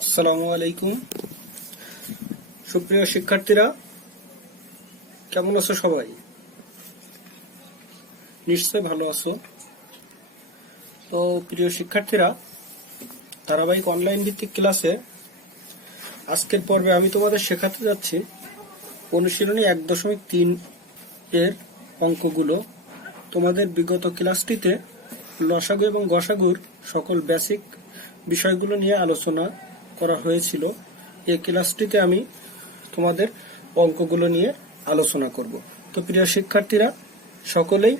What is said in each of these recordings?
আসসালামু আলাইকুম। সুপ্রিয় শিক্ষার্থীরা, কেমন আছো সবাই? নিশ্চয় ভালো আছো। তো প্রিয় শিক্ষার্থীরা, ধারাবাহিক অনলাইন ভিত্তিক ক্লাসে আজকের পর্বে আমি তোমাদের শেখাতে যাচ্ছি অনুশীলনী 1.3 এর অঙ্কগুলো। তোমাদের বিগত ক্লাসটিতে লসাগু এবং গসাগুর সকল বেসিক বিষয়গুলো নিয়ে আলোচনা করা হয়েছিল। এই ক্লাসটিতে আমি তোমাদের অঙ্কগুলো নিয়ে আলোচনা করব। তো প্রিয় শিক্ষার্থীরা, সকলেই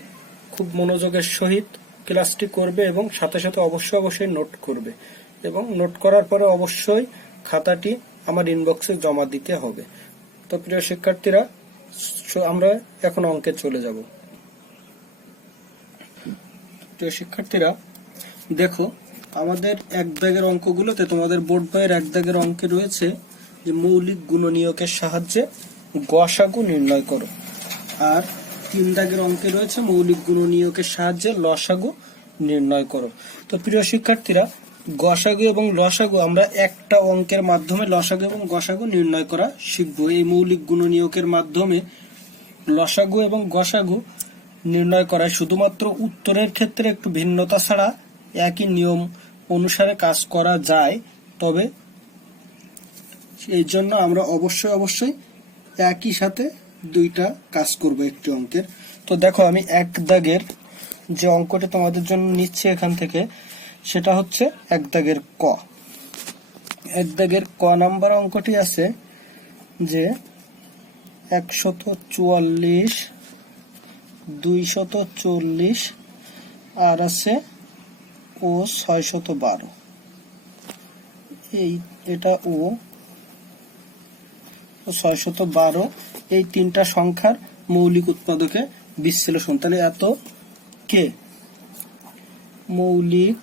খুব মনোযোগের সহিত ক্লাসটি করবে এবং সাথে সাথে অবশ্যই নোট করবে, এবং নোট করার পরে অবশ্যই খাতাটি আমার ইনবক্সে জমা দিতে হবে। তো প্রিয় শিক্ষার্থীরা, আমরা এখন অঙ্কে চলে যাব। প্রিয় শিক্ষার্থীরা, দেখো আমাদের এক দাগের অঙ্কগুলোতে তোমাদের বোর্ড বইয়ের এক দাগের অঙ্কে রয়েছে যে মৌলিক গুণনীয়কের সাহায্যে গসাগু নির্ণয় করো, আর 3 দাগের অঙ্কে রয়েছে মৌলিক গুণনীয়কের সাহায্যে লসাগু নির্ণয় করো। তো প্রিয় শিক্ষার্থীরা, গসাগু এবং লসাগু আমরা একটা অঙ্কের মাধ্যমে লসাগু এবং গসাগু নির্ণয় করা শিখবো। এই মৌলিক গুণনীয়কের মাধ্যমে লসাগু এবং গসাগু নির্ণয় করা শুধুমাত্র উত্তরের ক্ষেত্রে একটু ভিন্নতা ছাড়া একই নিয়ম অনুসারে কাজ করা যায়। তবে এই জন্য আমরা অবশ্যই একই সাথে দুইটা কাজ করব একটি অঙ্কের। তো দেখো, আমি এক দাগের যে অঙ্কটা তোমাদের জন্য নিচ্ছি এখান থেকে, সেটা হচ্ছে এক দাগের ক। এক দাগের ক নাম্বার অঙ্কটি আছে যে 144, 240 আর আছে ও 612। এটা ও 612, এই তিনটা সংখ্যার মৌলিক উৎপাদকে বিশ্লেষণ। তাহলে এত কে মৌলিক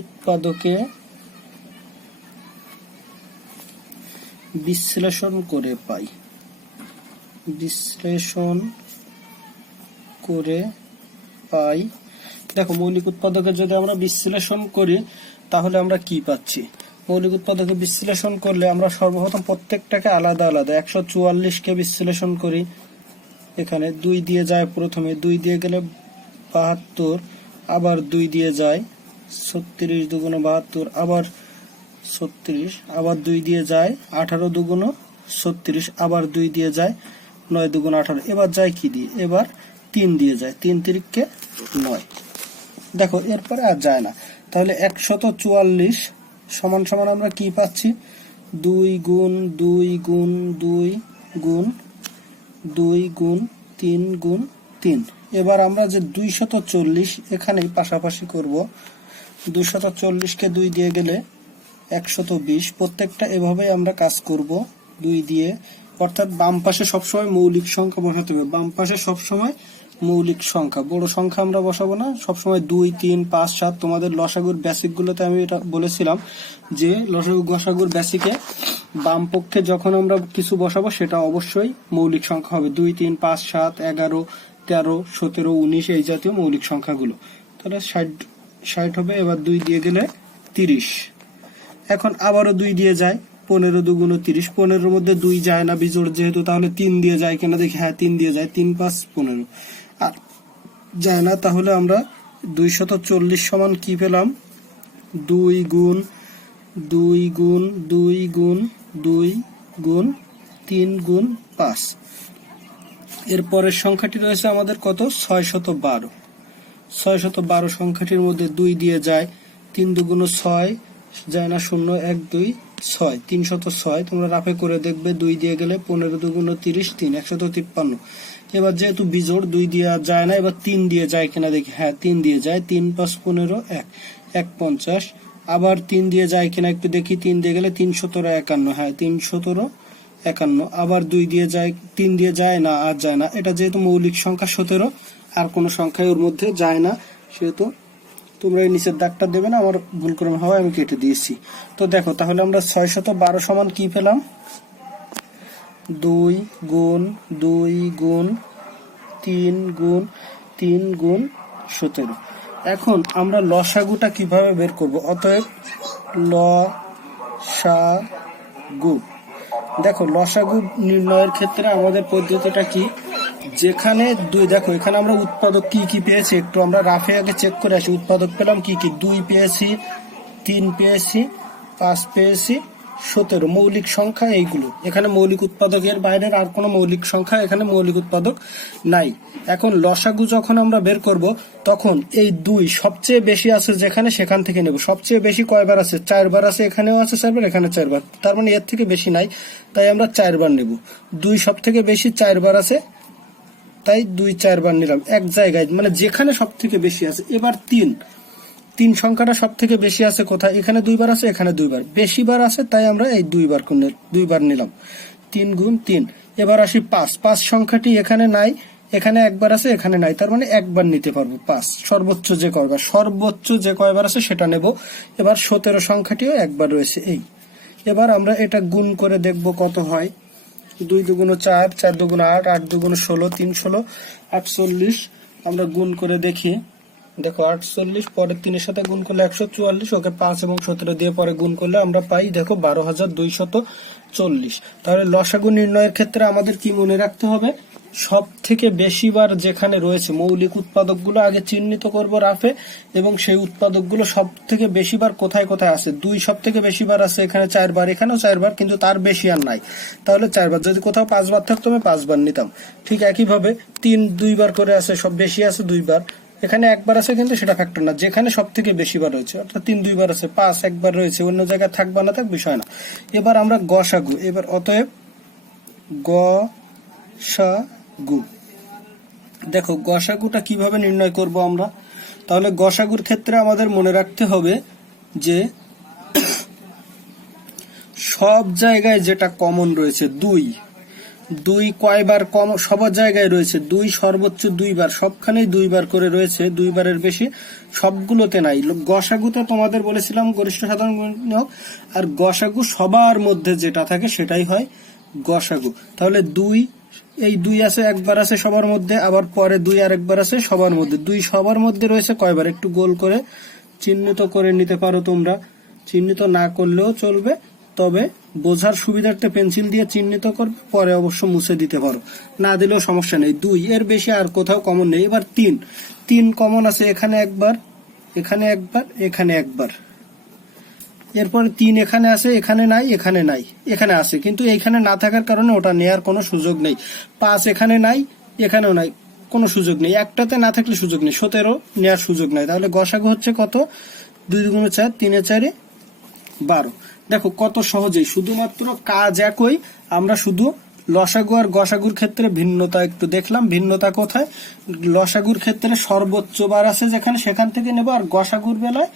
উৎপাদকে বিশ্লেষণ করে পাই। দেখো, মৌলিক উৎপাদকে যদি আমরা বিশ্লেষণ করি তাহলে আমরা কি পাচ্ছি? মৌলিক উৎপাদকে বিশ্লেষণ করলে আমরা সর্বপ্রথম প্রত্যেকটাকে আলাদা 144 কে বিশ্লেষণ করি। এখানে 2 দিয়ে যায়, প্রথমে 2 দিয়ে গেলে 72, আবার 2 দিয়ে যায় 36 দুগুণ 72, আবার 36, আবার 2 দিয়ে যায় 18 দুগুণ 36, আবার 2 দিয়ে যায় 9 দুগুণ 18। এবার যায় কি দিয়ে? এবার 3 দিয়ে যায়, 3 তিরিকে 9। দেখো, এরপরে আর যায় না। তাহলে 144 সমান সমান আমরা কি পাচ্ছি? 2 গুণ 2 গুণ 2 গুণ 2 গুণ 3 গুণ 3। এবার আমরা যে 240 এখানেই পাশাপাশি করব। 240 কে 2 দিয়ে গেলে 120। প্রত্যেকটা এভাবেই আমরা কাজ করব 2 দিয়ে, অর্থাৎ বাম পাশে সবসময় মৌলিক সংখ্যা বসাতে হবে। বাম পাশে সবসময় মৌলিক সংখ্যা, বড় সংখ্যা আমরা বসাবো না। সবসময় 2, 3, 5, 7। তোমাদের লসাগুর বেসিক গুলোতে আমি এটা বলেছিলাম যে লসাগু গসাগুর বেসিকে বাম পক্ষে যখন আমরা কিছু বসাবো সেটা অবশ্যই মৌলিক সংখ্যা হবে। 2, 3, 5, 7, 11, 13, 17, 19 এই জাতীয় মৌলিক সংখ্যাগুলো। তাহলে 60 হবে। এবার 2 দিয়ে গেলে 30। এখন আবারও 2 দিয়ে যায়, 15 দুগুণ 30। 15-এর মধ্যে 2 যায় না বিজোড় যেহেতু, তাহলে 3 দিয়ে যায় কিনা দেখি। হ্যাঁ, 3 দিয়ে যায়। 3, 5, 15 আর যায় না। তাহলে আমরা 240 সমান কি পেলাম? 2 গুণ 2 গুণ 2 গুণ 2 গুণ 3 গুণ 5। এরপরের সংখ্যাটি রয়েছে আমাদের কত? 612। 612 সংখ্যাটির মধ্যে 2 দিয়ে যায়, 3 দুগুণ 6 যায় না, 0, 1, 2, 6, 306। তোমরা রাফে করে দেখবে। 2 দিয়ে গেলে 15 দুগুণ 30, 3, 153। এবার যেহেতু বিজোড় 2 দিয়ে যায় না, এবার 3 দিয়ে যায় কিনা দেখি। হ্যাঁ, 3 দিয়ে যায়। 3, 5, 15, 150। আবার 3 দিয়ে যায় কিনা একটু দেখি। 3 দিয়ে গেলে 3, 17, 51। হ্যাঁ, 3, 17, 51। আবার 2 দিয়ে যায়, 3 দিয়ে যায় না, আর যায় না। এটা যেহেতু মৌলিক সংখ্যা 17, আর কোনো সংখ্যায় ওর মধ্যে যায় না, সেহেতু তোমরা এই নিচের দাগটা দেবে না, আমার ভুল করে হয়, আমি কেটে দিয়েছি। তো দেখো, তাহলে আমরা 612 সমান কি পেলাম? 2 গুণ 2 গুণ 3 গুণ 3 গুণ 17। এখন আমরা লসাগুটা কিভাবে বের করব? অতএব লসাগু। দেখো লসাগু নির্ণয়ের ক্ষেত্রে আমাদের পদ্ধতিটা কি, যেখানে দুই, দেখো এখানে আমরা উৎপাদক কি কি পেয়েছি একটু আমরা রাফে আগে চেক করে আসি। উৎপাদক পেলাম কি কি, 2 পেয়েছি, 3 পেয়েছি, 5 পেয়েছি, 17 মৌলিক সংখ্যা এইগুলো। এখানে মৌলিক উৎপাদকের বাইরের আর কোনো মৌলিক সংখ্যা এখানে মৌলিক উৎপাদক নাই। এখন লসাগু যখন আমরা বের করব তখন এই 2 সবচেয়ে বেশি আছে যেখানে, সেখান থেকে নেব। সবচেয়ে বেশি কয়বার আছে? 4 বার আছে, এখানেও আছে 4 বার, এখানে 4 বার, তার মানে এর থেকে বেশি নাই, তাই আমরা 4 বার নেব। 2 সব থেকে বেশি 4 বার আছে, তাই 2 4 বার নিলাম এক জায়গায়, মানে যেখানে সব থেকে বেশি আছে। এবার 3 সংখ্যাটা সব থেকে বেশি আছে কোথায়? এখানে 2 বার আছে, এখানে 2 বার, বেশি বার আছে, তাই আমরা এই 2 বার নিলাম। 3 গুণ 3। এবার আসি 5 সংখ্যাটি এখানে নাই, এখানে একবার আছে, এখানে নাই, তার মানে একবার নিতে পারবো 5। সর্বোচ্চ যে কয়বার আছে সেটা নেব। এবার 17 সংখ্যাটিও একবার রয়েছে এই। এবার আমরা এটা গুণ করে দেখব কত হয়। 2 দুগুণ 4, 4 দুগুণ 8, 8 দুগুণ 16, 3 16, 48। আমরা গুণ করে দেখি। দেখো 48 পরে 3 সাথে গুণ করলে 144, ওকে 5 এবং 17 দিয়ে পরে গুণ করলে আমরা পাই দেখো 12,240। তাহলে লসাগু নির্ণয়ের ক্ষেত্রে আমাদের কি মনে রাখতে হবে? সব থেকে বেশি বার যেখানে রয়েছে মৌলিক উৎপাদকগুলো আগে চিহ্নিত করব রাফে, এবং সেই উৎপাদকগুলো সব থেকে বেশি বার কোথায় কোথায় আছে। 2 সব থেকে বেশি বার আছে এখানে 4 বার, এখানেও 4 বার, কিন্তু তার বেশি আর নাই, তাহলে 4 বার। যদি কোথাও 5 বার থাকতো আমি 5 বার নিতাম। ঠিক একইভাবে 3 2 বার করে আছে, সব বেশি আছে 2 বার, এখানে একবার আছে কিন্তু সেটা ফ্যাক্টর না, যেখানে সব থেকে বেশি বার রয়েছে, অর্থাৎ 3 2 বার আছে, 5 একবার রয়েছে, অন্য জায়গায় থাকবা না থাক বিষয় না। এবার আমরা গসাগু, এবার অতএব গসাগু। দেখো গসাগুটা কিভাবে নির্ণয় করব আমরা? তাহলে গসাগুর ক্ষেত্রে আমাদের মনে রাখতে হবে যে সব জায়গায় যেটা কমন রয়েছে 2 কয়বার কম? সব জায়গায় রয়েছে 2, সর্বোচ্চ 2 বার, সবখানেই 2 বার করে রয়েছে, 2 বারের বেশি সবগুলোতে নাই। গসাগুতে তোমাদের বলেছিলাম গরিষ্ঠ সাধারণ গুণিতক, আর গসাগু সবার মধ্যে যেটা থাকে সেটাই হয় গসাগু। তাহলে 2, এই 2 আছে একবার আছে সবার মধ্যে, আবার পরে 2 আরেকবার আছে সবার মধ্যে। 2 সবার মধ্যে রয়েছে কয়বার? একটু গোল করে চিহ্নিত করে নিতে পারো তোমরা, চিহ্নিত না করলেও চলবে, তবে বোঝার সুবিধার্থে পেন্সিল দিয়ে চিহ্নিত করবে, পরে অবশ্য মুছে দিতে পারো, না দিলেও সমস্যা নেই। 2 এর বেশি আর কোথাও কমন নেই। এবার 3 কমন আছে, এখানে একবার, এখানে একবার, এখানে একবার। এরপরে 3 এখানে আছে, এখানে নাই, এখানে নাই, এখানে আছে, কিন্তু এখানে না থাকার কারণে ওটা নেয়ার কোনো সুযোগ নেই। 5 এখানে নাই, এখানেও নাই, কোনো সুযোগ নেই, একটাতে না থাকলে সুযোগ নেই। 17 নেয়ার সুযোগ নাই। তাহলে গসাগু হচ্ছে কত? 2 দুগুণ 4, 3 4 12। দেখো কত সহজেই, শুধুমাত্র কাজ একই, আমরা শুধু লসাগু আর গসাগুর ক্ষেত্রে ভিন্নতা একটু দেখলাম। ভিন্নতা কোথায়? লসাগুর ক্ষেত্রে সর্বোচ্চ বার আছে যেখানে, সেখান থেকে নেব, আর গসাগুর বেলায়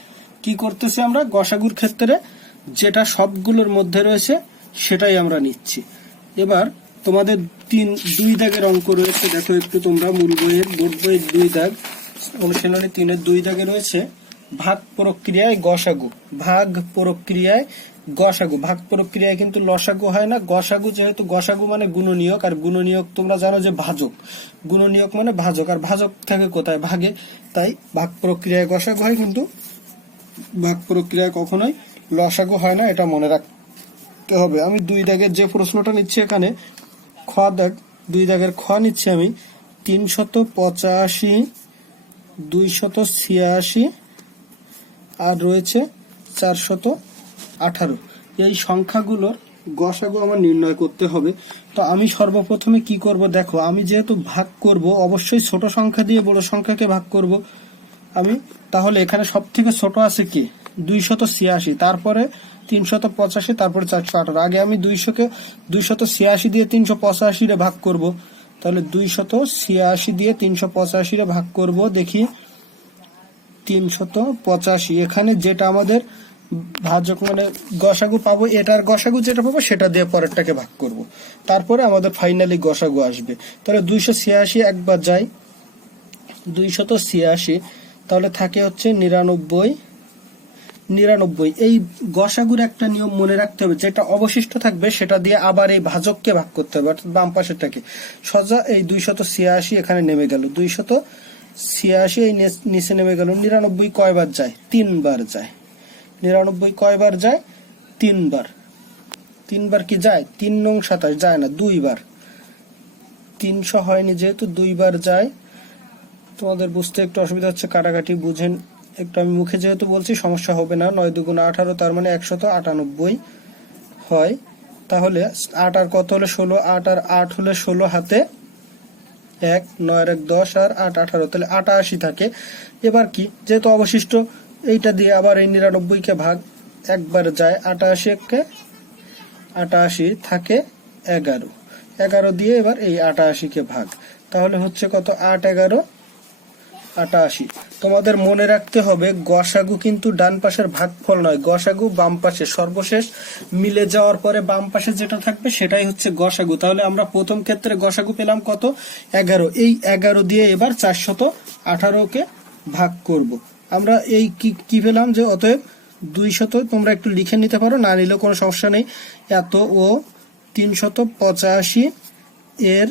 কি করতেছি আমরা? গসাগুর ক্ষেত্রে যেটা সবগুলোর মধ্যে রয়েছে সেটাই আমরা নিচ্ছি। এবার তোমাদের 2 দাগের অঙ্ক রয়েছে, দেখো একটু তোমরা মূল বইয়ের বোর্ড বইয়ের 2 দাগ, অনুশীলনী 3-এর 2 দাগে রয়েছে ভাগ প্রক্রিয়ায় গসাগু। ভাগ প্রক্রিয়ায় গসাগু, ভাগ প্রক্রিয়ায় কিন্তু লসাগু হয় না, গসাগু। যেহেতু গসাগু মানে গুণনীয়ক, আর গুণনীয়ক তোমরা জানো যে ভাজক, গুণনীয়ক মানে ভাজক, আর ভাজক থাকে কোথায়? ভাগে, তাই ভাগ প্রক্রিয়ায় গসাগু হয়, কিন্তু ভাগ প্রক্রিয়ায় কখনোই লসাগু হয় না, এটা মনে রাখতে হবে। আমি 2 দাগের যে প্রশ্নটা নিচ্ছি এখানে, খ দাগ, 2 দাগের খ নিচ্ছি আমি। 385, 286 আর রয়েছে 418, এই সংখ্যাগুলোর গসাগু আমার নির্ণয় করতে হবে। তো আমি সর্বপ্রথমে কি করব? দেখো আমি যেহেতু ভাগ করব, অবশ্যই ছোট সংখ্যা দিয়ে বড় সংখ্যাকে ভাগ করব আমি। তাহলে এখানে সব থেকে ছোট আছে কি? 286, তারপরে 385, তারপরে 418। আগে আমি 286 দিয়ে 385 রে ভাগ করব। তাহলে 286 দিয়ে 385 রে ভাগ করব। দেখি 385, এখানে যেটা আমাদের ভাজক মানে গসাগু পাবো, এটার গসাগু যেটা পাবো সেটা দিয়ে পরেরটাকে ভাগ করব, তারপরে আমাদের ফাইনালি গসাগু আসবে। তাহলে 286 একবার যায়, 286, তাহলে থাকে হচ্ছে 99। এই গসাগুর একটা নিয়ম মনে রাখতে হবে, যেটা অবশিষ্ট থাকবে সেটা দিয়ে আবার এই ভাজককে ভাগ করতে হবে, অর্থাৎ বাম পাশেরটাকে। সোজা এই 286 এখানে নেমে গেল, 86 এই নিচে নেমে গেল। 99 কয়বার যায়? 3 বার যায়। 99 কয়বার যায়? 3 বার। 3 বার কি যায়? 3 নং 27 যায় না, 2 বার। 300 হয়নি যেহেতু 2 বার যায়। তোমাদের বুঝতে একটু অসুবিধা হচ্ছে, কাটাকাটি বুঝেন একটু। আমি মুখে যেহেতু বলছি সমস্যা হবে না। 9 দুগুণ 18, তার মানে 198 হয়। তাহলে 8 আর কত হলে 16, 8 আর 8 হলে 16, হাতে 1, 9 আর 1 10, আর 8 18, তাহলে 88 থাকে। এবার কি, যেহেতু অবশিষ্ট এইটা দিয়ে আবার এই 99 কে ভাগ, একবার যায়। 88 কে 88 থাকে 11, 11 দিয়ে এবার এই 88 কে ভাগ, তাহলে হচ্ছে কত? 8 11 88। তোমাদের মনে রাখতে হবে গসাগু কিন্তু ডান পাশের ভাগফল নয়, গসাগু বাম পাশে। সর্বশেষ মিলে যাওয়ার পরে বাম পাশে যেটা থাকবে সেটাই হচ্ছে গসাগু। তাহলে আমরা প্রথম ক্ষেত্রে গসাগু পেলাম কত? 11। এই 11 দিয়ে এবার 418 কে ভাগ করব। আমরা এই কি পেলাম যে অতএব 200, তোমরা একটু লিখে নিতে পারো, না নিলেও কোনো সমস্যা নেই। এত ও 385 এর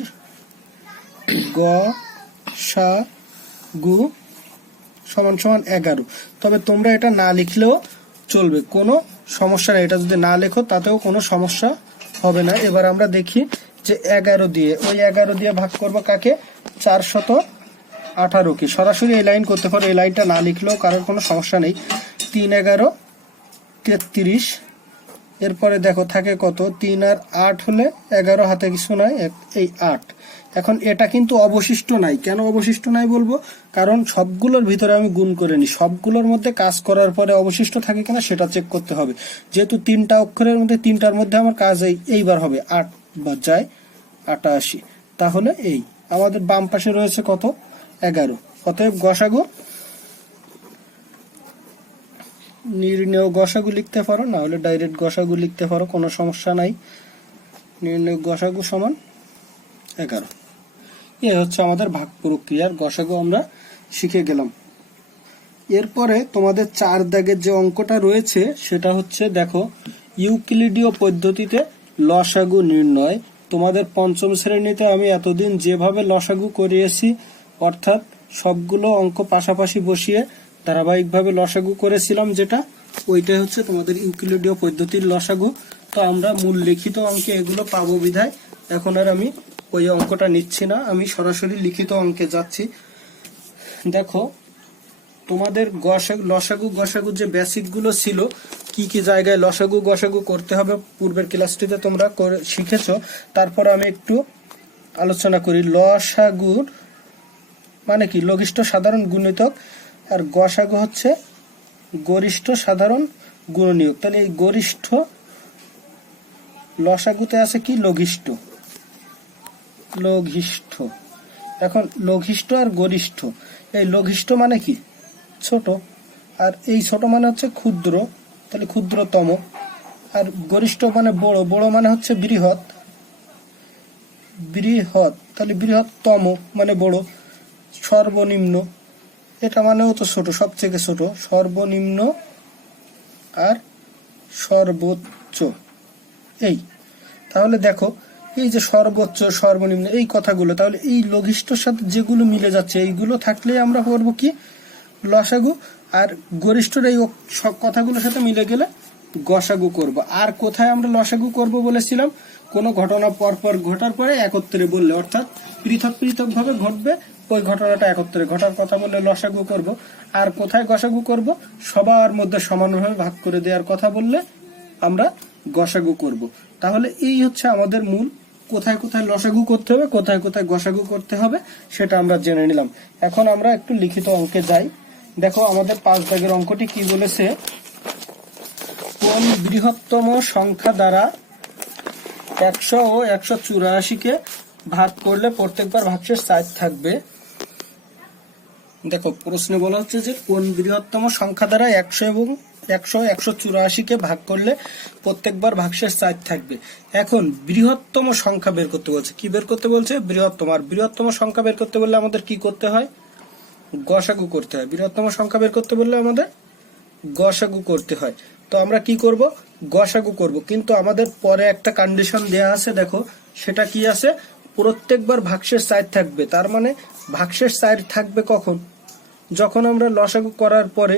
গসাগু সমান সমান 11। তবে তোমরা এটা না লিখলেও চলবে, কোনো সমস্যা নেই। এটা যদি না লেখো তাতেও কোনো সমস্যা হবে না। এবার আমরা দেখি যে 11 দিয়ে, ওই 11 দিয়ে ভাগ করব কাকে? 418 কে। সরাসরি এই লাইন করতে পারো, এই লাইনটা না লিখলেও কারোর কোনো সমস্যা নেই। 3 11 33। এরপরে দেখো থাকে কত? 3 আর 8 হলে 11, হাতে কিছু নাই, এই 8। এখন এটা কিন্তু অবশিষ্ট নাই। কেন অবশিষ্ট নাই বলবো? কারণ সবগুলোর ভিতরে আমি গুণ করে নিই, সবগুলোর মধ্যে কাজ করার পরে অবশিষ্ট থাকে কিনা সেটা চেক করতে হবে। যেহেতু 3টা অক্ষরের মধ্যে 3টার মধ্যে আমার কাজ এইবার হবে 8 বার যায় 88। তাহলে এই আমাদের বাম পাশে রয়েছে কত? 11। অতএব গসাগু, নির্ণেয় গসাগু লিখতে পারো, না হলে ডাইরেক্ট গসাগু লিখতে পারো, কোনো সমস্যা নাই। নির্ণেয় গসাগু সমান 11। এ হচ্ছে আমাদের ভাগ প্রক্রিয়ার গসাগু আমরা শিখে গেলাম। এরপরে তোমাদের 4 দাগের যে অঙ্কটা রয়েছে সেটা হচ্ছে, দেখো, ইউক্লিডীয় পদ্ধতিতে লসাগু নির্ণয়। তোমাদের 5ম শ্রেণীতে আমি এতদিন যেভাবে লসাগু করিয়েছি, অর্থাৎ সবগুলো অঙ্ক পাশাপাশি বসিয়ে ধারাবাহিকভাবে লসাগু করেছিলাম, যেটা ওইটাই হচ্ছে তোমাদের ইউক্লিডীয় পদ্ধতির লসাগু। তো আমরা মূল লিখিত অঙ্কে এগুলো পাবো বিধায় এখন আর আমি ওই অঙ্কটা নিচ্ছি না, আমি সরাসরি লিখিত অঙ্কে যাচ্ছি। দেখো, তোমাদের লসাগু গসাগু যে বেসিক গুলো ছিল, কি কি জায়গায় লসাগু গসাগু করতে হবে পূর্বের ক্লাসটিতে তোমরা শিখেছো। তারপর আমি একটু আলোচনা করি। লসাগুর মানে কি? লঘিষ্ঠ সাধারণ গুণিতক, আর গসাগু হচ্ছে গরিষ্ঠ সাধারণ গুণনীয়ক। তাহলে এই গরিষ্ঠ, লসাগুতে আছে কি? লঘিষ্ঠ। লঘিষ্ঠ। এখন লঘিষ্ঠ আর গরিষ্ঠ, এই লঘিষ্ঠ মানে কি? ছোট, আর এই ছোট মানে হচ্ছে ক্ষুদ্র, তাহলে ক্ষুদ্রতম। আর গরিষ্ঠ মানে বড়, বড় মানে হচ্ছে বৃহৎ, বৃহৎ তাহলে বৃহত্তম মানে বড়। সর্বনিম্ন, এটা মানেও তো ছোট, সবথেকে ছোট। সর্বনিম্ন আর সর্বোচ্চ, এই। তাহলে দেখো, এই যে সর্বোচ্চ সর্বনিম্ন এই কথাগুলো, তাহলে এই লঘিষ্ঠর সাথে যেগুলো মিলে যাচ্ছে এইগুলো থাকলে আমরা করবো কি? লসাগু। আর গরিষ্ঠর এই কথাগুলোর সাথে মিলে গেলে গসাগু করব। আর কোথায় আমরা লসাগু করব বলেছিলাম? কোনো ঘটনা পরপর ঘটার পরে একত্রে বললে, অর্থাৎ পৃথক পৃথক ভাবে ঘটবে, ওই ঘটনাটা একত্রে ঘটার কথা বললে লসাগু করব। আর কোথায় গসাগু করব? সবার মধ্যে সমানভাবে ভাগ করে দেওয়ার কথা বললে আমরা গসাগু করব। তাহলে এই হচ্ছে আমাদের মূল। কোথায় কোথায় লসাগু করতে হবে, কোথায় কোথায় গসাগু করতে হবে, সেটা আমরা জেনে নিলাম। এখন আমরা একটু লিখিত অঙ্কে যাই। দেখো, আমাদের 5 দাগের অঙ্কটি কি বলেছে? কোন বৃহত্তম সংখ্যা দ্বারা 100 ও 184 কে ভাগ করলে প্রত্যেকবার ভাগশেষ 4 থাকবে? দেখো, প্রশ্নে বলা হচ্ছে যে কোন বৃহত্তম সংখ্যা দ্বারা 100 এবং 184 কে ভাগ করলে প্রত্যেকবার ভাগশেষ 4 থাকবে। এখন বৃহত্তম সংখ্যা বের করতে বলছে। কি বের করতে বলছে? বৃহত্তম। আর বৃহত্তম সংখ্যা বের করতে বললে আমাদের কি করতে হয়? গসাগু করতে হয়। বৃহত্তম সংখ্যা বের করতে বললে আমাদের গসাগু করতে হয়। তো আমরা কি করব? গসাগু করব। কিন্তু আমাদের পরে একটা কন্ডিশন দেয়া আছে, দেখো সেটা কি আছে? প্রত্যেকবার ভাগশেষ 4 থাকবে। তার মানে ভাগশেষ 4 থাকবে কখন? যখন আমরা লসাগু করার পরে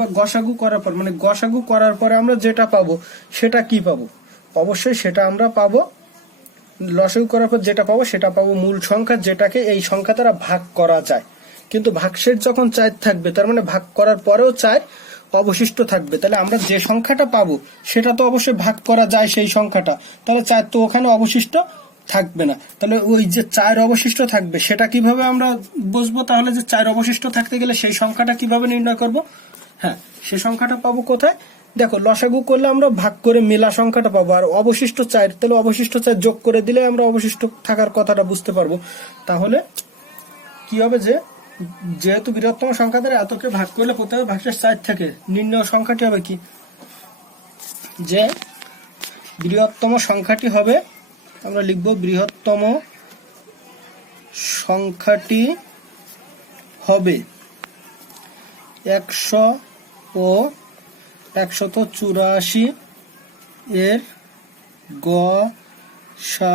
বা গসাগু করার পর, মানে গসাগু করার পরে আমরা যেটা পাবো সেটা কি পাবো? অবশ্যই সেটা আমরা পাবো, লসাগু করার পর যেটা পাবো সেটা পাবো মূল সংখ্যা, যেটাকে এই সংখ্যা দ্বারা ভাগ করা যায়। কিন্তু ভাগশেষ যখন 4 থাকবে, তার মানে ভাগ করার পরেও 4 অবশিষ্ট থাকবে। তাহলে আমরা যে সংখ্যাটা পাবো সেটা তো অবশ্যই ভাগ করা যায় সেই সংখ্যাটা, তাহলে 4 তো ওখানে অবশিষ্ট থাকবে না। তাহলে ওই যে 4 অবশিষ্ট থাকবে সেটা কিভাবে আমরা বুঝবো? তাহলে যে 4 অবশিষ্ট থাকতে গেলে সেই সংখ্যাটা কিভাবে নির্ণয় করব? হ্যাঁ, সেই সংখ্যাটা পাবো কোথায়? দেখো, লসাগু করলে আমরা ভাগ করে মেলা সংখ্যাটা পাবো, আর অবশিষ্ট 4, তাহলে অবশিষ্ট 4 যোগ করে দিলে আমরা অবশিষ্ট থাকার কথাটা বুঝতে পারবো। তাহলে কি হবে, যে যেহেতু বৃহত্তম সংখ্যা দ্বারা এতকে ভাগ করলে প্রত্যেক ভাগশেষ 4 থাকে, নির্ণয় সংখ্যাটি হবে কি? যে বৃহত্তম সংখ্যাটি হবে, আমরা লিখব বৃহত্তম সংখ্যাটি হবে 100 ও 184 এর গসাগু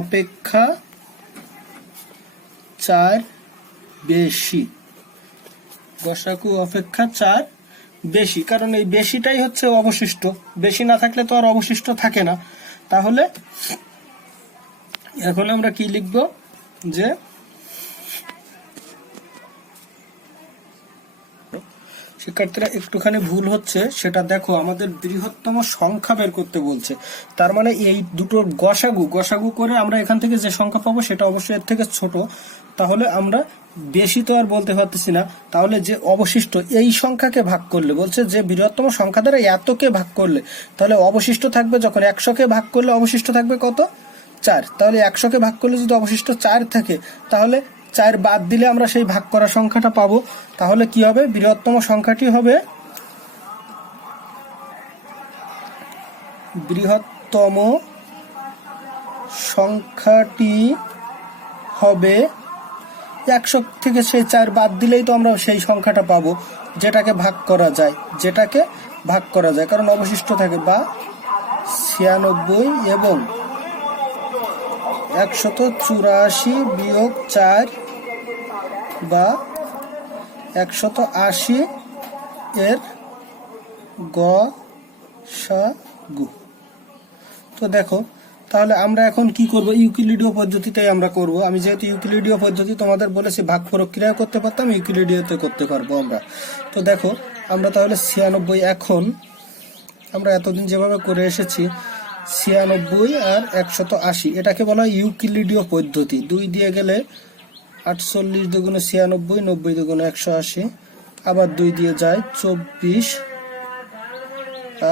অপেক্ষা 4 বেশি। গসাগু অপেক্ষা 4 বেশি, কারণ এই বেশিটাই হচ্ছে অবশিষ্ট, বেশি না থাকলে তো আর অবশিষ্ট থাকে না। তাহলে এখন আমরা কি লিখব? যে শিক্ষার্থীরা একটুখানি ভুল হচ্ছে, সেটা দেখো, আমাদের বৃহত্তম সংখ্যা বের করতে বলছে। তার মানে এই দুটোর গসাগু করে আমরা এখান থেকে যে সংখ্যা পাবো সেটা অবশ্যই এর থেকে ছোট। তাহলে আমরা বেশি তো আর বলতে পারতেছি না। তাহলে যে অবশিষ্ট এই সংখ্যাকে ভাগ করলে, বলছে যে বৃহত্তম সংখ্যা দ্বারা এতকে ভাগ করলে, তাহলে অবশিষ্ট থাকবে, যখন 100কে ভাগ করলে অবশিষ্ট থাকবে কত? 4। তাহলে 100কে ভাগ করলে যদি অবশিষ্ট 4 থাকে, তাহলে 4 বাদ দিলে আমরা সেই ভাগ করা সংখ্যাটা পাবো। তাহলে কি হবে? বৃহত্তম সংখ্যাটি হবে, বৃহত্তম সংখ্যাটি হবে 100 থেকে সেই 4 বাদ দিলেই তো আমরা সেই সংখ্যাটা পাবো যেটাকে ভাগ করা যায়, কারণ অবশিষ্ট থাকে, বা 96 এবং 184 বিয়োগ 4 বা 180 এর গসাগু। তো দেখো, তাহলে আমরা এখন কি করব? ইউক্লিডীয় পদ্ধতিতেই আমরা করব। আমি যেহেতু ইউক্লিডীয় পদ্ধতি তোমাদের বলেছি, ভাগ প্রক্রিয়া করতে পারতাম, ইউক্লিডীয়তে করতে পারবো আমরা। তো দেখো, আমরা তাহলে 96, এখন আমরা এতদিন যেভাবে করে এসেছি 96 আর 180, এটাকে বলা হয় ইউক্লিডীয় পদ্ধতি। 2 দিয়ে গেলে 48 দুগুণে 96, 90 দুগুণে 180, আবার 2 দিয়ে যায় 24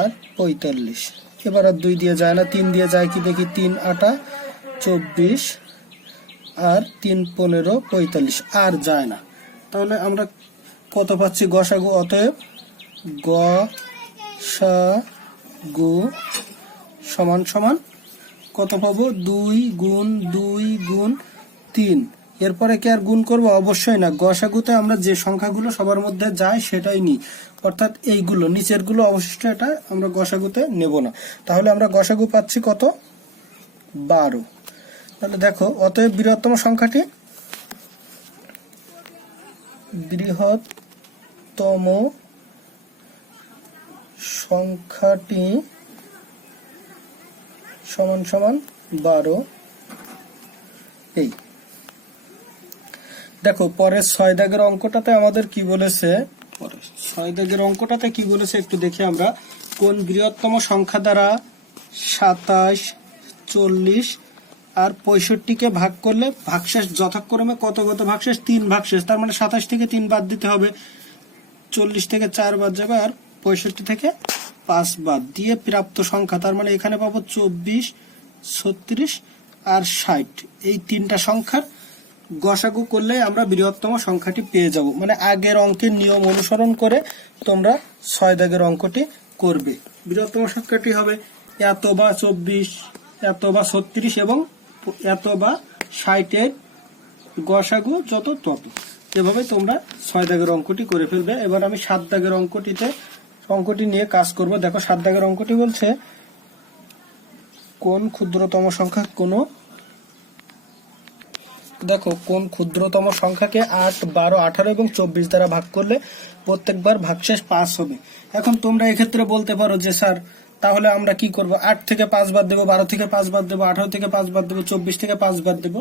আর 45, এবার আর 2 দিয়ে যায় না, 3 দিয়ে যায় কি দেখি, 3 8 24 আর 3 15 45, আর যায় না। তাহলে আমরা কত পাচ্ছি? গসাগু। অতএব গসাগু সমান সমান কত পাবো? 2 গুণ 2 গুণ 3। এরপরে কি আর গুণ করবো? অবশ্যই না। গসাগুতে আমরা যে সংখ্যাগুলো সবার মধ্যে যায় সেটাই নিই, অর্থাৎ এইগুলো নিচের গুলো অবশিষ্ট, এটা আমরা গসাগুতে নেব না। তাহলে আমরা গসাগু পাচ্ছি কত? 12। তাহলে দেখো, অতএব বৃহত্তম সংখ্যাটি সমান সমান 12। এই দেখো, পরের 6 দাগের অঙ্কটাতে আমাদের কি বলেছে? 6 দাগের অঙ্কটাতে কি বলেছে একটু দেখি আমরা। কোন বৃহত্তম সংখ্যা দ্বারা 27, 40 আর 65কে ভাগ করলে ভাগশেষ যথাক্রমে কত ভাগশেষ? 3 ভাগশেষ। তার মানে 27 থেকে 3 বাদ দিতে হবে, 40 থেকে 4 বাদ যাবে, আর 65 থেকে 5 বাদ দিয়ে প্রাপ্ত সংখ্যা, তার মানে এখানে পাবো 24, 36 আর 60। এই 3টা সংখ্যার গসাগু করলে আমরা বৃহত্তম সংখ্যাটি পেয়ে যাব। মানে আগের অঙ্কের নিয়ম অনুসরণ করে তোমরা 6 দাগের অঙ্কটি করবে। বৃহত্তম সংখ্যাটি হবে এত বা 24, এত বা 36 এবং এত বা 60 এর গসাগু যত তত। এভাবে তোমরা 6 দাগের অঙ্কটি করে ফেলবে। এবার আমি 7 দাগের অঙ্কটি নিয়ে কাজ করব। দেখো, 7 দাগের অঙ্কটি বলছে কোন ক্ষুদ্রতম সংখ্যা দেখো কোন ক্ষুদ্রতম সংখ্যাকে 8, 12, 18 এবং 24 দ্বারা ভাগ করলে প্রত্যেকবার ভাগশেষ 5 হবে। এখন তোমরা এক্ষেত্রে বলতে পারো যে স্যার তাহলে আমরা কি করব, 8 থেকে 5 বাদ দেবো, 12 থেকে 5 বাদ দেবো, 18 থেকে 5 বাদ দেবো, 24 থেকে 5 বাদ দেবো।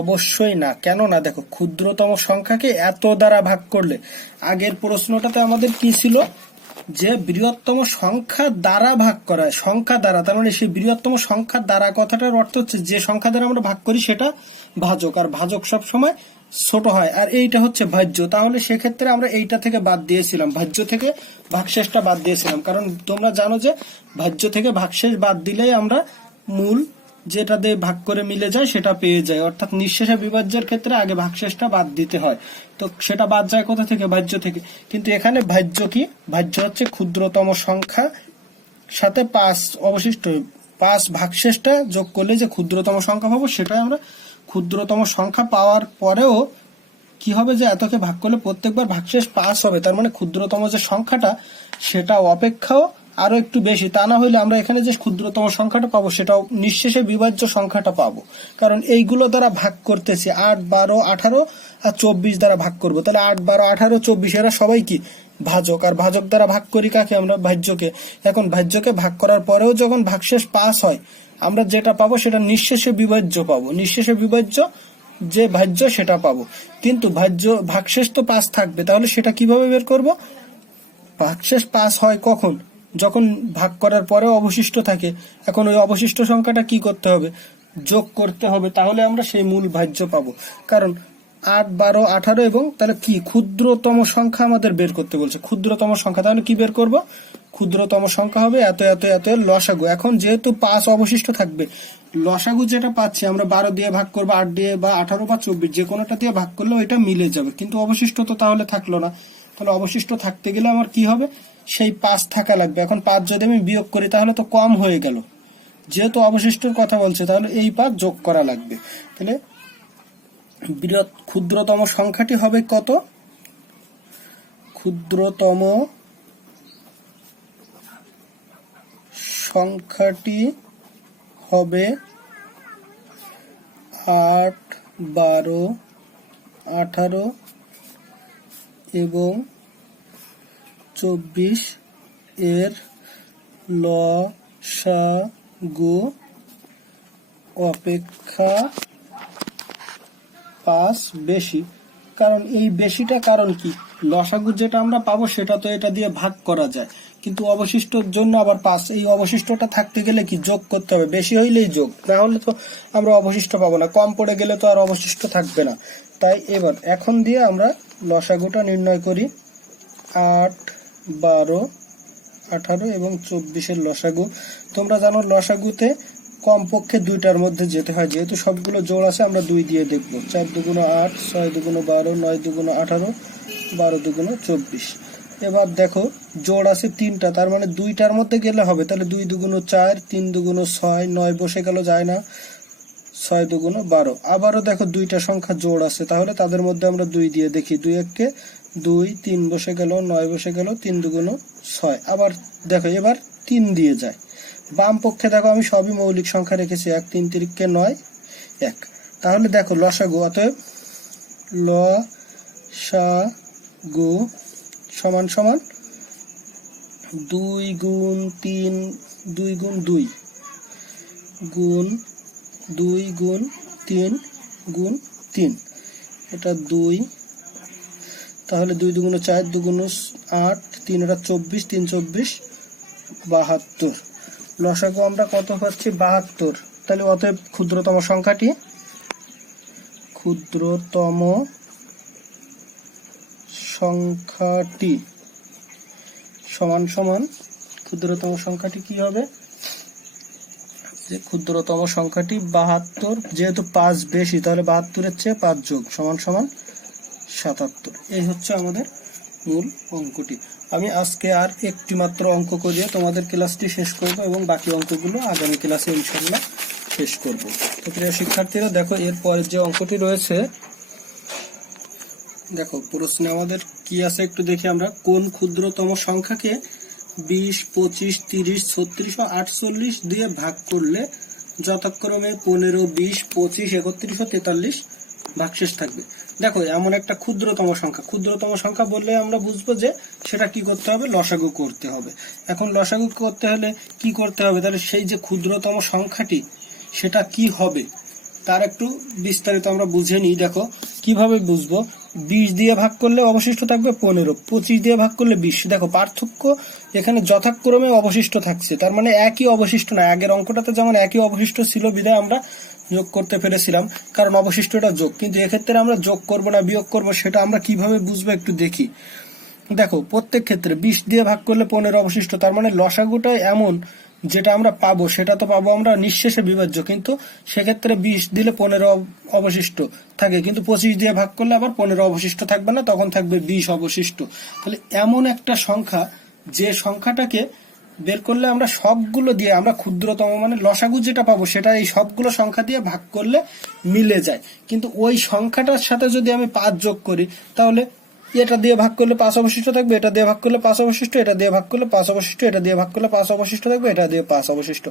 অবশ্যই না। কেন না, দেখো ক্ষুদ্রতম সংখ্যাকে এত দ্বারা ভাগ করলে, আগের প্রশ্নটাতে আমাদের কি ছিল যে বৃহত্তম সংখ্যা দ্বারা ভাগ করা, সংখ্যা দ্বারা, তার মানে সেই বৃহত্তম সংখ্যা দ্বারা কথাটার অর্থ হচ্ছে যে সংখ্যা দ্বারা আমরা ভাগ করি সেটা ভাজক, আর ভাজক সব সময় ছোট হয়, আর এইটা হচ্ছে ভাজ্য। তাহলে সেক্ষেত্রে আমরা এইটা থেকে বাদ দিয়েছিলাম, ভাজ্য থেকে ভাগশেষটা বাদ দিয়েছিলাম, কারণ তোমরা জানো যে ভাজ্য থেকে ভাগশেষ বাদ দিলেই আমরা মূল যেটা দিয়ে ভাগ করে মিলে যায় সেটা পেয়ে যায়। অর্থাৎ নিঃশেষে বিভাজ্যের ক্ষেত্রে আগে ভাগশেষটা বাদ দিতে হয়, তো সেটা বাদ যায় কোথা থেকে, ভাজ্য থেকে। কিন্তু এখানে ভাজ্য কি, ভাজ্য হচ্ছে ক্ষুদ্রতম সংখ্যা সাথে 5 অবশিষ্ট, 5 ভাগশেষটা যোগ করলে যে ক্ষুদ্রতম সংখ্যা পাবো সেটাই আমরা ক্ষুদ্রতম সংখ্যা পাওয়ার পরেও কি হবে যে এতকে ভাগ করলে প্রত্যেকবার ভাগশেষ 5 হবে, তার মানে ক্ষুদ্রতম যে সংখ্যাটা সেটা অপেক্ষাও আরো একটু বেশি। তা না হলে আমরা এখানে যে ক্ষুদ্রতম সংখ্যাটা পাবো সেটাও নিঃশেষে বিভাজ্য সংখ্যাটা পাবো, কারণ এইগুলো দ্বারা ভাগ করতেছি 8, 12, 18 আর 24 দ্বারা ভাগ করবো। তাহলে 8, 12, 18, 24 এরা সবাই কি ভাজক, আর ভাজক দ্বারা ভাগ করি কাকে, আমরা ভাজ্যকে। এখন ভাজ্যকে ভাগ করার পরেও যখন ভাগশেষ 5 হয় আমরা যেটা পাবো সেটা নিঃশেষে বিভাজ্য পাবো, নিঃশেষে বিভাজ্য যে ভাজ্য সেটা পাবো। কিন্তু ভাগশেষ তো 5 থাকবে, তাহলে সেটা কিভাবে বের করব, ভাগশেষ 5 হয় কখন, যখন ভাগ করার পরে অবশিষ্ট থাকে। এখন ওই অবশিষ্ট সংখ্যাটা কি করতে হবে, যোগ করতে হবে, তাহলে আমরা সেই মূল ভাজ্য পাবো। কারণ 8, 12, 18 এবং তাহলে কি ক্ষুদ্রতম সংখ্যা আমাদের বের করতে বলছে, ক্ষুদ্রতম সংখ্যা। তাহলে কি বের করব, ক্ষুদ্রতম সংখ্যা হবে এত এত এত এর লসাগু। এখন যেহেতু 5 অবশিষ্ট থাকবে, লসাগু যেটা পাচ্ছি আমরা 12 দিয়ে ভাগ করবো, 8 দিয়ে বা 18 বা 24 যে কোনোটা দিয়ে ভাগ করলে ওইটা মিলে যাবে, কিন্তু অবশিষ্ট তো তাহলে থাকলো না। তাহলে অবশিষ্ট থাকতে গেলে আমার কি হবে, সেই 5 থাকা লাগবে। এখন 5 যদি আমি বিয়োগ করি তাহলে তো কম হয়ে গেল, যেহেতু অবশিষ্টর কথা বলছে তাহলে এই 5 যোগ করা লাগবে। তাহলে ক্ষুদ্রতম সংখ্যাটি হবে কত, ক্ষুদ্রতম সংখ্যাটি হবে 8, 12, 18 এবং 24 এর লসাগু অপেক্ষা 5 বেশি। কারণ এই বেশিটা কারণ কি, লসাগু যেটা আমরা পাবো সেটা তো এটা দিয়ে ভাগ করা যায়, কিন্তু অবশিষ্টর জন্য আবার 5, এই অবশিষ্টটা থাকতে গেলে কি যোগ করতে হবে, বেশি হইলেই যোগ, না হলে তো আমরা অবশিষ্ট পাবো না, কম পড়ে গেলে তো আর অবশিষ্ট থাকবে না। তাই এবার এখন দিয়ে আমরা লসাগুটা নির্ণয় করি। 8, 12, 18 এবং 24 এর লসাগু। তোমরা জানো লসাগুতে কমপক্ষে 2টার মধ্যে যেতে হয়, যেহেতু সবগুলো জোড় আছে আমরা 2 দিয়ে দেখবো। 4 দুগুণ 8, 6 দুগুণ 12, 9 দুগুণ 18, 12 দুগুণ 24। এবার দেখো জোড় আছে 3টা, তার মানে 2টার মধ্যে গেলে হবে, তাহলে 2 দুগুণ 4, 3 দুগুণ 6, 9 বসে গেল যায় না, 6 দুগুণ 12। আবারও দেখো 2টা সংখ্যা জোড় আছে, তাহলে তাদের মধ্যে আমরা 2 দিয়ে দেখি, 2 1 2, 3 বসে গেল, 9 বসে গেল, 3 দুগুণ 6। আবার দেখো এবার 3 দিয়ে যায়। বাম পক্ষে দেখো আমি সবই মৌলিক সংখ্যা রেখেছি, 1, 3 তিরিকে 9, 1। তাহলে দেখো লসাগু, অতএব লসাগু সমান সমান 2 গুণ 3, 2 গুণ 2 গুণ 2 গুণ 3 গুণ 3, এটা 2, তাহলে 2 দুগুণ 4, দুগুণ 8, 3 এটা 24, 3 24, 72। লসাগু আমরা কত পাচ্ছি, 72। তাহলে অতএব ক্ষুদ্রতম সংখ্যাটি সমান সমান ক্ষুদ্রতম সংখ্যাটি কি হবে, যে ক্ষুদ্রতম সংখ্যাটি 72, যেহেতু 5 বেশি তাহলে 72-এর চেয়ে 5 যোগ সমান সমান 77। এই হচ্ছে আমাদের মূল অঙ্কটি। আমি আজকে আর একটি মাত্র অঙ্ক করিয়ে তোমাদের ক্লাসটি শেষ করব এবং বাকি অঙ্কগুলো আগামী ক্লাসে ইনশাআল্লাহ শেষ করব। তো প্রিয় শিক্ষার্থীরা দেখো এরপরের যে অঙ্কটি রয়েছে, দেখো প্রশ্নে আমাদের কি আছে একটু দেখি আমরা। কোন ক্ষুদ্রতম সংখ্যাকে 20, 25, 30, 36 ও 48 দিয়ে ভাগ করলে যথাক্রমে 15, 20, 25, 31 ও 43 ভাগশেষ থাকবে। দেখো এমন একটা ক্ষুদ্রতম সংখ্যা বললে আমরা বুঝবো যে সেটা কি করতে হবে, লসাগু করতে হবে। এখন লসাগু করতে হলে কি করতে হবে, তাহলে সেই যে ক্ষুদ্রতম সংখ্যাটি সেটা কি হবে তার একটু বিস্তারিত আমরা বুঝে নিই। দেখো কিভাবে বুঝবো, 20 দিয়ে ভাগ করলে অবশিষ্ট থাকবে 15, 25 দিয়ে ভাগ করলে 20। দেখো পার্থক্য এখানে যথাক্রমে অবশিষ্ট থাকছে, তার মানে একই অবশিষ্ট না। আগের অঙ্কটাতে যেমন একই অবশিষ্ট ছিল বিধায় আমরা যোগ করতে পেরেছিলাম, কারণ অবশিষ্টটা যোগ। কিন্তু এক্ষেত্রে আমরা যোগ করব না বিয়োগ করব, সেটা আমরা কিভাবে বুঝবো একটু দেখি। দেখো প্রত্যেক ক্ষেত্রে 20 দিয়ে ভাগ করলে 15 অবশিষ্ট, তার মানে লসাগুটা এমন যেটা আমরা পাবো সেটা তো পাবো আমরা নিঃশেষে বিভাজ্য, কিন্তু সেক্ষেত্রে 20 দিলে 15 অবশিষ্ট থাকে, কিন্তু 25 দিয়ে ভাগ করলে আবার 15 অবশিষ্ট থাকবে না, তখন থাকবে 20 অবশিষ্ট। তাহলে এমন একটা সংখ্যা যে সংখ্যাটাকে বের করলে আমরা সবগুলো দিয়ে, আমরা ক্ষুদ্রতম মানে লসাগু যেটা পাবো সেটা এই সবগুলো সংখ্যা দিয়ে ভাগ করলে মিলে যায়। কিন্তু ওই সংখ্যাটার সাথে যদি আমি 5 যোগ করি, তাহলে এটা দিয়ে ভাগ করলে 5 অবশিষ্ট থাকবে, এটা দিয়ে ভাগ করলে 5 অবশিষ্ট, এটা দিয়ে ভাগ করলে 5 অবশিষ্ট, এটা দিয়ে ভাগ করলে 5 অবশিষ্ট থাকবে, এটা দিয়ে 5 অবশিষ্ট।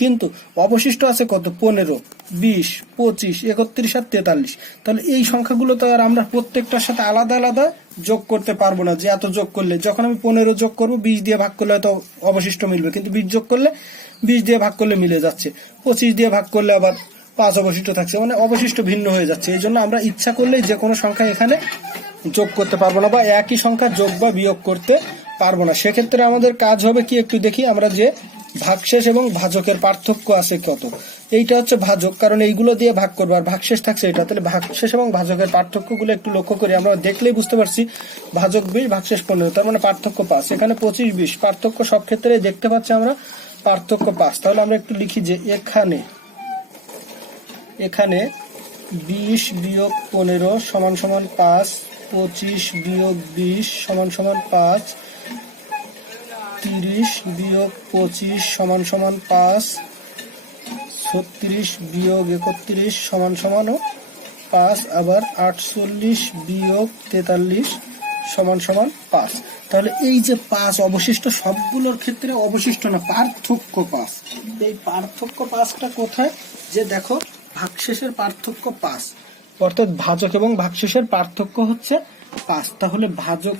কিন্তু অবশিষ্ট আছে কত, 15, 20, 25, 31 আর 43। তাহলে এই সংখ্যাগুলো তো আর আমরা প্রত্যেকটার সাথে আলাদা আলাদা যোগ করতে পারবো না, যে এত যোগ করলে, যখন আমি 15 যোগ করবো 20 দিয়ে ভাগ করলে হয়তো অবশিষ্ট মিলবে, কিন্তু 20 যোগ করলে 20 দিয়ে ভাগ করলে মিলে যাচ্ছে, 25 দিয়ে ভাগ করলে আবার 5 অবশিষ্ট থাকছে, মানে অবশিষ্ট ভিন্ন হয়ে যাচ্ছে। এই জন্য আমরা ইচ্ছা করলেই যে কোনো সংখ্যা এখানে যোগ করতে পারবো না, বা একই সংখ্যা যোগ বা বিয়োগ করতে পারবো না। সেক্ষেত্রে আমাদের কাজ হবে কি, একটু দেখি আমরা যে ভাগশেষ এবং ভাজকের পার্থক্য আছে কত। এইটা হচ্ছে ভাজক, কারণ এইগুলো দিয়ে ভাগ করবো, আর ভাগশেষ থাকছে এটা। তাহলে ভাগশেষ এবং ভাজকের পার্থক্যগুলো একটু লক্ষ্য করি, আমরা দেখলেই বুঝতে পারছি। ভাজক 20, ভাগশেষ 15, তার মানে পার্থক্য 5। এখানে 25, 20 পার্থক্য সব ক্ষেত্রে দেখতে পাচ্ছি আমরা, পার্থক্য 5। তাহলে আমরা একটু লিখি যে এখানে 20 বিয়োগ 15 সমান সমান 5, 25 বিয়োগ 20 সমান সমান 5, 30 বিয়োগ 25 সমান সমান 5, 36 বিয়োগ 31 সমান সমান 5, আবার 48 বিয়োগ 43 সমান সমান 5। তাহলে এই যে 5 অবশিষ্ট, সবগুলোর ক্ষেত্রে অবশিষ্ট না, পার্থক্য 5। এই পার্থক্য 5টা কোথায়, যে দেখো ভাগশেষের পার্থক্য 5, অর্থাৎ ভাজক এবং ভাগশেষের পার্থক্য হচ্ছে 5। তাহলে ভাজক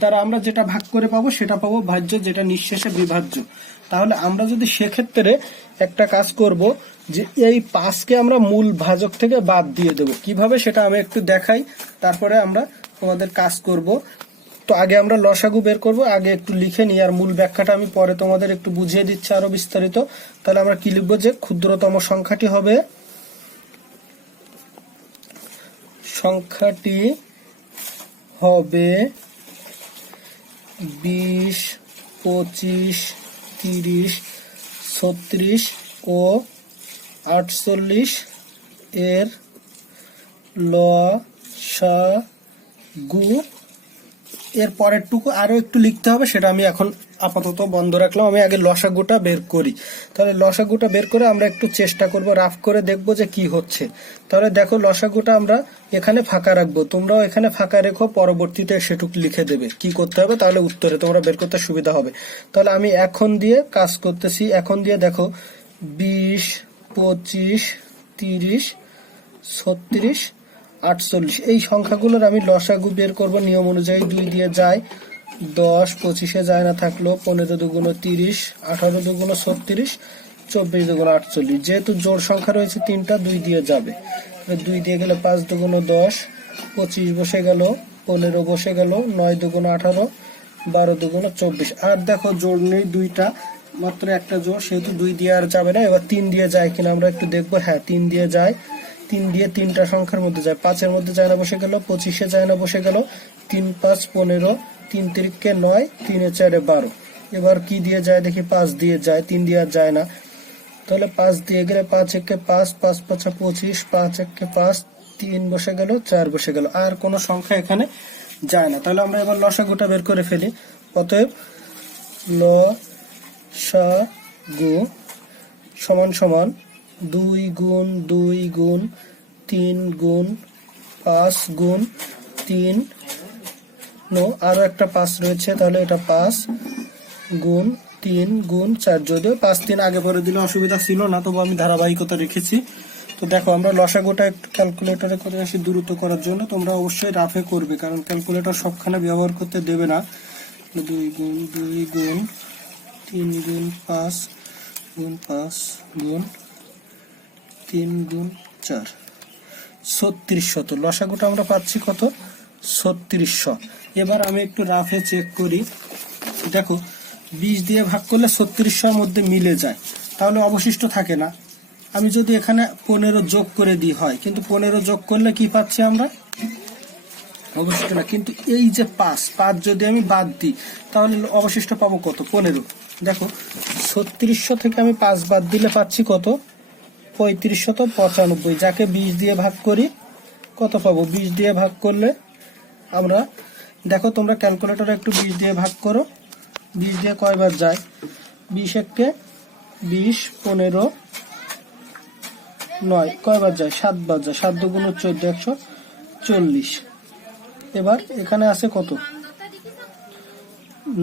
দ্বারা আমরা যেটা ভাগ করে পাবো সেটা পাবো ভাজ্য, যেটা নিঃশেষে বিভাজ্য। তাহলে আমরা যদি সেক্ষেত্রে একটা কাজ করব, যে এই 5কে আমরা মূল ভাজক থেকে বাদ দিয়ে দেব। কিভাবে সেটা আমি একটু দেখাই, তারপরে আমরা তোমাদের কাজ করব। তো আগে আমরা লসাগু বের করব, আগে একটু লিখে নিই, আর মূল ব্যাখ্যাটা আমি পরে তোমাদের একটু বুঝিয়ে দিচ্ছি আরো বিস্তারিত। তাহলে আমরা কি লিখবো, যে ক্ষুদ্রতম সংখ্যাটি হবে 20, 25, 30, 36 ও 48 এর লসাগু। এর পরের টুকু আরো একটু লিখতে হবে, সেটা আমি এখন আপাতত বন্ধ রাখলাম। আমি আগে লসাগুটা বের করি। তাহলে লসাগুটা বের করে আমরা একটু চেষ্টা করব, রাফ করে দেখবো যে কি হচ্ছে। তাহলে দেখো লসাগুটা আমরা এখানে ফাঁকা রাখবো, তোমরাও এখানে ফাঁকা রেখো, পরবর্তীতে সেটুকু লিখে দেবে কি করতে হবে, তাহলে উত্তরে তোমরা বের করতে সুবিধা হবে। তাহলে আমি এখন দিয়ে কাজ করতেছি। এখন দিয়ে দেখো 20, 25, 30, 36, 48 এই সংখ্যাগুলোর আমি লসাগু বের করব নিয়ম অনুযায়ী। 2 দিয়ে যায় 10, 25-এ যায় না থাকলো 15 দুগুণ 30, 18 দুগুণ 36, 24 দুগুণ 48। যেহেতু জোড় সংখ্যা রয়েছে 3টা, 2 দিয়ে যাবে। 2 দিয়ে গেলে 5 দুগুণ 10, 25 বসে গেল, 15 বসে গেল, 9 দুগুণ 18, 12 দুগুণ 24। আর দেখো জোড় নেই, 2টা মাত্র একটা জোড়, সেহেতু 2 দিয়ে আর যাবে না। এবার 3 দিয়ে যায় কিনা আমরা একটু দেখবো। হ্যাঁ 3 দিয়ে যায়, 3 দিয়ে 3টা সংখ্যার মধ্যে যায়। 5-এর মধ্যে যায় না, বসে গেল। 25-এ যায় না, বসে গেল। 3, 5, 15, 3 তিরিকে 9, 3 4 12। এবার কি দিয়ে যায় দেখি, 5 দিয়ে যায়, 3 দিয়ে আর যায় না। তাহলে 5 দিয়ে গেলে 5 একে 5, 5 5 25, 5 একে 5, 3 বসে গেল, 4 বসে গেল। আর কোনো সংখ্যা এখানে যায় না। তাহলে আমরা এবার লসাগুটা বের করে ফেলি। অতএব লসাগু সমান সমান 2 গুণ 2 গুণ 3 গুণ 5 গুণ 3, নো আরো একটা 5 রয়েছে, তাহলে এটা 5 গুণ 3 গুণ 4, যদিও 5 3 আগে পরে দিলে অসুবিধা ছিল না, তবু আমি ধারাবাহিকতা রেখেছি। তো দেখো আমরা লসাগুটা একটু ক্যালকুলেটরে করে আসি দ্রুত করার জন্য। তোমরা অবশ্যই রাফে করবে, কারণ ক্যালকুলেটর সবখানে ব্যবহার করতে দেবে না। 2 গুণ 2 গুণ 3 গুণ 5 গুণ 5 গুণ 3 গুণ 4, 3600। তো লসাগুটা আমরা পাচ্ছি কত? 3600। এবার আমি একটু রাফে চেক করি। দেখো 20 দিয়ে ভাগ করলে 3600-র মধ্যে মিলে যায়, তাহলে অবশিষ্ট থাকে না। আমি যদি এখানে 15 যোগ করে দিই হয়, কিন্তু 15 যোগ করলে কি পাচ্ছি আমরা? অবশিষ্ট না। কিন্তু এই যে 5 যদি আমি বাদ দিই, তাহলে অবশিষ্ট পাবো কত? 15। দেখো 3600 থেকে আমি 5 বাদ দিলে পাচ্ছি কত? 3595। যাকে 20 দিয়ে ভাগ করি কত পাবো? 20 দিয়ে ভাগ করলে আমরা, দেখো তোমরা ক্যালকুলেটরে একটু 20 দিয়ে ভাগ করো। 20 দিয়ে কয়বার যায়? 20 একে 20, 15, 9 কয়বার যায়? 7 বার যায়। 7 দুগুণ 14, 140। এবার এখানে আছে কত?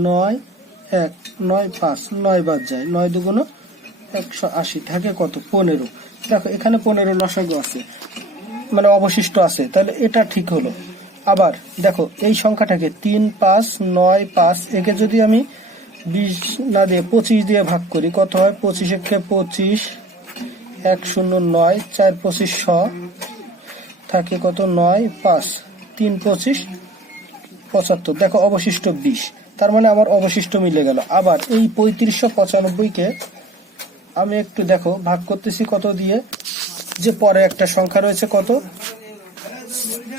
9 1 9 5, 9 বার যায়। 9 দুগুণ 180, থাকে কত? 15। দেখো এখানে 15 লসাগু আছে, মানে অবশিষ্ট আছে, তাহলে এটা ঠিক হলো। আবার দেখো এই সংখ্যাটাকে 3 5 9 5, একে যদি আমি 20 না দিয়ে 25 দিয়ে ভাগ করি কত হয়? 25 একে 25, 109, 4 25 100, থাকে কত? 9 5 3 25 75। দেখো অবশিষ্ট 20, তার মানে আমার অবশিষ্ট মিলে গেল। আবার এই 3595-কে আমি একটু দেখো ভাগ করতেছি কত দিয়ে? যে পরে একটা সংখ্যা রয়েছে কত?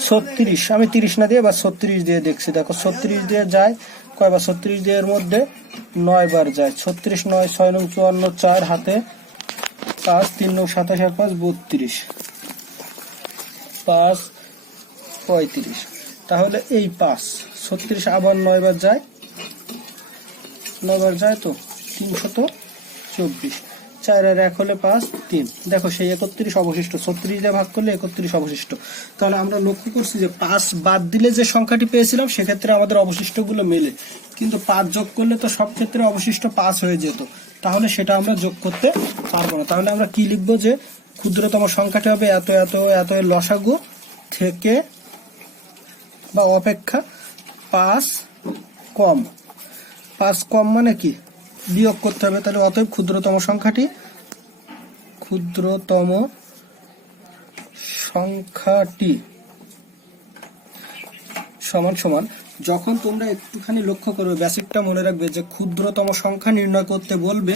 36। আমি 30 না দিয়ে বা 36 দিয়ে দেখছি। দেখো 36 দিয়ে যায় কয়বার? 36 দিয়ে এর মধ্যে 9 বার যায়। 36 9 6 9 54, 4 হাতে 5 3 9 27 আর 5 32, 5 35। তাহলে এই 5 36 আবার 9 বার যায়, 9 বার যায় তো 324। 4 আর 1 হলে 5 3। দেখো সেই 31 অবশিষ্ট। 36 দিয়ে ভাগ করলে 31 অবশিষ্ট। তাহলে আমরা লক্ষ্য করছি যে 5 বাদ দিলে যে সংখ্যাটি পেয়েছিলাম সেক্ষেত্রে আমাদের অবশিষ্টগুলো মেলে, কিন্তু 5 যোগ করলে তো সব ক্ষেত্রে অবশিষ্ট 5 হয়ে যেত, তাহলে সেটা আমরা যোগ করতে পারবো না। তাহলে আমরা কি লিখবো? যে ক্ষুদ্রতম সংখ্যাটি হবে এত এত এত লসাগু থেকে বা অপেক্ষা 5 কম। 5 কম মানে কি? বিয়োগ করতে হবে। তাহলে অতএব ক্ষুদ্রতম সংখ্যাটি সমান সমান, যখন তোমরা একটুখানি লক্ষ্য করবে, বেসিকটা মনে রাখবে যে ক্ষুদ্রতম সংখ্যা নির্ণয় করতে বলবে,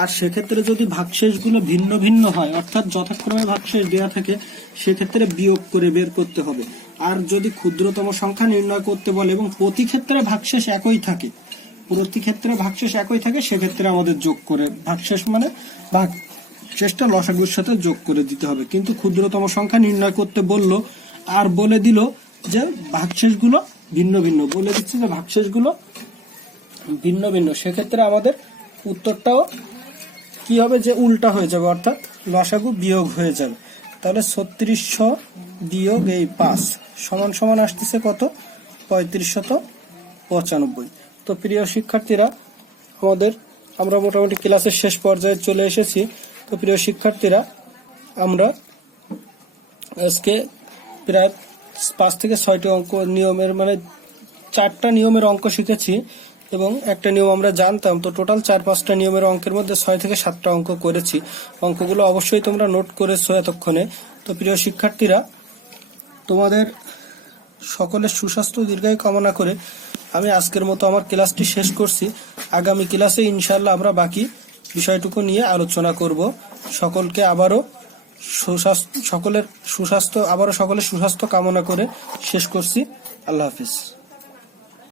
আর সেক্ষেত্রে যদি ভাগশেষগুলো ভিন্ন ভিন্ন হয়, অর্থাৎ যথাক্রমে ভাগশেষ দেওয়া থাকে, সেক্ষেত্রে বিয়োগ করে বের করতে হবে। আর যদি ক্ষুদ্রতম সংখ্যা নির্ণয় করতে বলে এবং প্রতি ক্ষেত্রে ভাগশেষ একই থাকে, সেক্ষেত্রে আমাদের যোগ করে ভাগশেষ মানে ভাগশেষটা লসাগুর সাথে যোগ করে দিতে হবে। কিন্তু ক্ষুদ্রতম সংখ্যা নির্ণয় করতে বললো আর বলে দিল যে ভাগশেষগুলো ভিন্ন ভিন্ন, বলে দিচ্ছে যে ভাগশেষগুলো ভিন্ন ভিন্ন, সেক্ষেত্রে আমাদের উত্তরটাও কি হবে? যে উল্টা হয়ে যাবে, অর্থাৎ লসাগু বিয়োগ হয়ে যাবে। তাহলে 3600 বিয়োগ এই 5 সমান সমান আসতেছে কত? 3595। তো প্রিয় শিক্ষার্থীরা, আমরা মোটামুটি ক্লাসের শেষ পর্যায়ে চলে এসেছি। তো প্রিয় শিক্ষার্থীরা, আমরা আজকে প্রায় 5 থেকে 6টি অঙ্ক নিয়মের, মানে 4টা নিয়মের অঙ্ক শিখেছি এবং একটা নিয়ম আমরা জানতাম। তো টোটাল 4-5টা নিয়মের অঙ্কের মধ্যে 6 থেকে 7টা অঙ্ক করেছি। অঙ্কগুলো অবশ্যই তোমরা নোট করেছো এতক্ষণে। তো প্রিয় শিক্ষার্থীরা, তোমাদের সকলের সুস্বাস্থ্য দীর্ঘায়ু কামনা করে আমি আজকের মতো আমার ক্লাসটি শেষ করছি। আগামী ক্লাসে ইনশাআল্লাহ আমরা বাকি বিষয়টুকু নিয়ে আলোচনা করব। সকলের সুস্বাস্থ্য কামনা করে শেষ করছি। আল্লাহ হাফিজ।